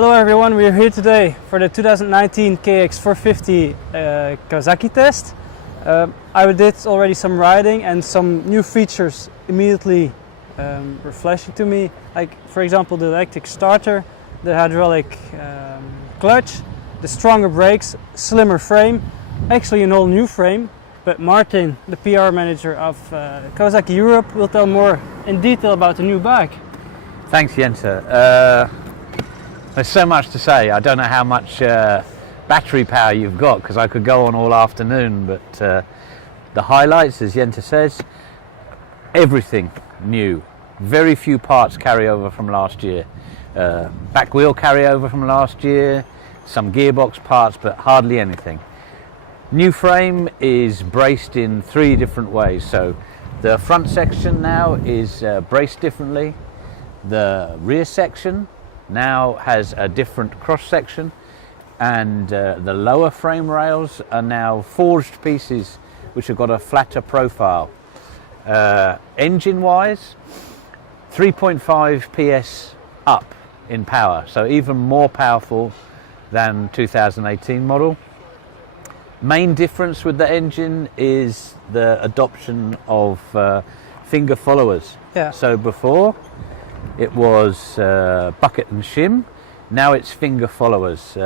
Hello everyone, we are here today for the 2019 KX450 Kawasaki test. I did already some riding and some new features immediately were flashing to me, like for example the electric starter, the hydraulic clutch, the stronger brakes, slimmer frame, actually an all new frame. But Martin, the PR manager of Kawasaki Europe, will tell more in detail about the new bike. Thanks, Jens. There's so much to say. I don't know how much battery power you've got because I could go on all afternoon, but the highlights, as Jens says, everything new. Very few parts carry over from last year. Back wheel carry over from last year, some gearbox parts, but hardly anything. New frame is braced in 3 different ways. So the front section now is braced differently. The rear section now has a different cross section, and the lower frame rails are now forged pieces which have got a flatter profile. Engine wise, 3.5 PS up in power, so even more powerful than 2018 model. Main difference with the engine is the adoption of finger followers. Yeah. So before it was bucket and shim, now it's finger followers.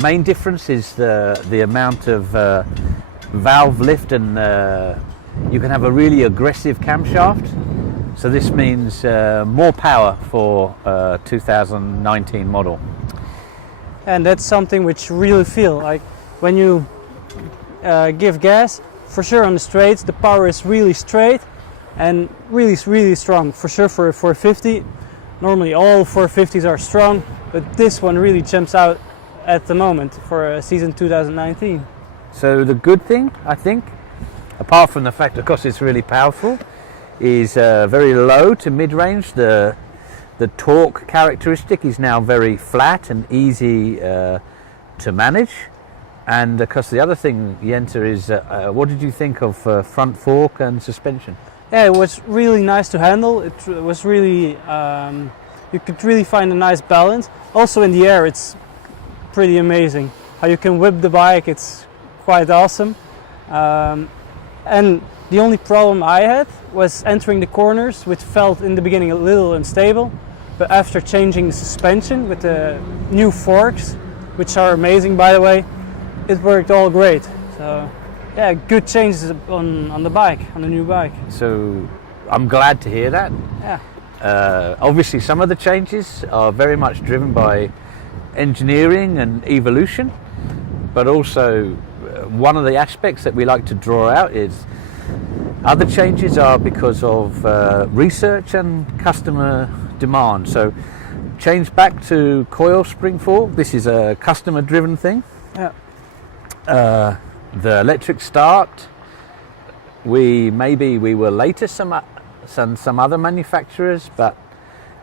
Main difference is the amount of valve lift, and you can have a really aggressive camshaft. So this means more power for 2019 model. And that's something which you really feel, like when you give gas, for sure on the straights, the power is really straight and really strong, for sure for a 450. Normally all 450s are strong, but this one really jumps out at the moment for season 2019. So the good thing, I think, apart from the fact of course it's really powerful, is very low to mid-range. The torque characteristic is now very flat and easy to manage. And of course the other thing, Jenter, is what did you think of front fork and suspension? Yeah, it was really nice to handle. It was really, you could really find a nice balance. Also in the air, it's pretty amazing how you can whip the bike. It's quite awesome. And the only problem I had was entering the corners, which felt in the beginning a little unstable. But after changing the suspension with the new forks, which are amazing by the way, it worked all great. So yeah, good changes on the bike, on the new bike. So I'm glad to hear that. Yeah. Obviously some of the changes are very much driven by engineering and evolution, but also one of the aspects that we like to draw out is other changes are because of research and customer demand. So change back to coil spring fork. This is a customer driven thing. Yeah. The electric start, we were later some other manufacturers, but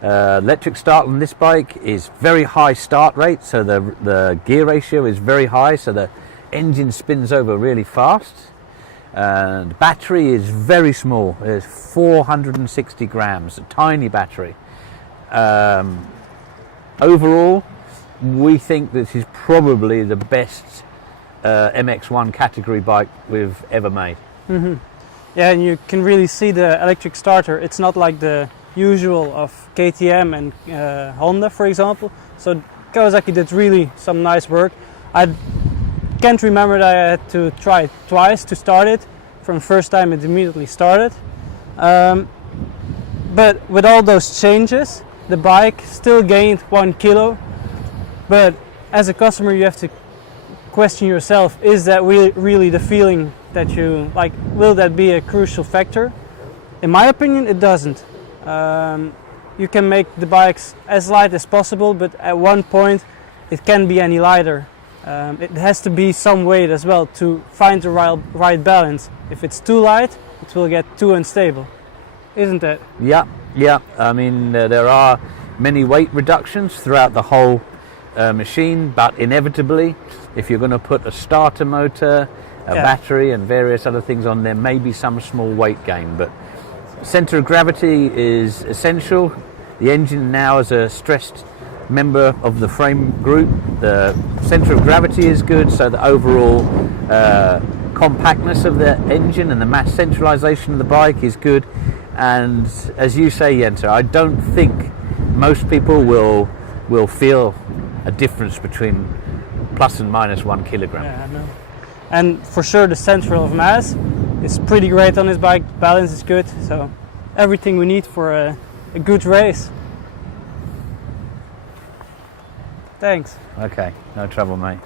electric start on this bike is very high start rate, so the gear ratio is very high, so the engine spins over really fast. And the battery is very small. It's 460 grams, a tiny battery. Overall, we think this is probably the best MX1 category bike we've ever made. Mm-hmm. Yeah, and you can really see the electric starter. It's not like the usual of KTM and Honda, for example. So Kawasaki did really some nice work. I can't remember that I had to try it twice to start it. From the first time it immediately started. But with all those changes, the bike still gained 1 kilo. But as a customer you have to question yourself, is that really the feeling that you like? Will that be a crucial factor? In my opinion, it doesn't. You can make the bikes as light as possible, but at one point it can't be any lighter. It has to be some weight as well to find the right balance. If it's too light, it will get too unstable, isn't it? Yeah. I mean, there are many weight reductions throughout the whole machine, but inevitably, if you're going to put a starter motor, a battery and various other things on, there may be some small weight gain, but center of gravity is essential. The engine now has a stressed member of the frame group. The center of gravity is good, so the overall compactness of the engine and the mass centralization of the bike is good. And as you say, Jente, I don't think most people will feel a difference between plus and minus 1 kilogram. Yeah, I know. And for sure the center of mass is pretty great on this bike, balance is good, so everything we need for a good race. Thanks. Okay, no trouble, mate.